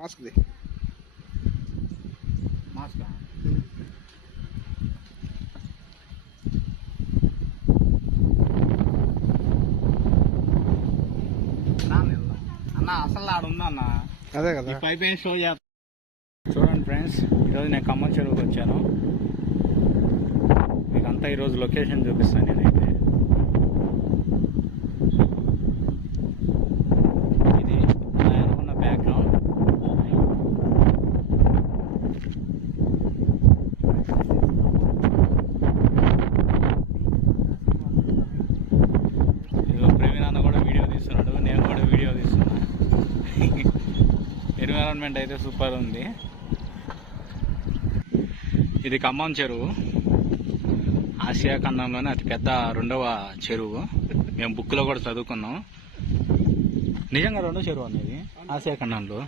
Mask the mask అన్న అసలు ఆడుందా అన్న అదే కదా పైప్ ఏం షో చేస్తా. చూడండి ఫ్రెండ్స్, ఈరోజు నేను ఖమ్మం చెరువుకి వచ్చాను. మీకు అంతా ఈరోజు లొకేషన్ చూపిస్తాను నేనైతే. ఇది నా అనుకున్న బ్యాక్గ్రౌండ్. ఇదిగో ప్రవీణ్ అన్న కూడా వీడియో తీస్తున్నాడు, నేను కూడా వీడియో తీస్తున్నా. ఎన్విరాన్మెంట్ అయితే సూపర్ ఉంది. ఇది ఖమ్మం చెరువు, ఆసియా ఖండంలోనే అతిపెద్ద 2వ చెరువు. మేము బుక్లో కూడా చదువుకున్నాం. నిజంగా 2వ చెరువు అనేది ఆసియా ఖండంలో.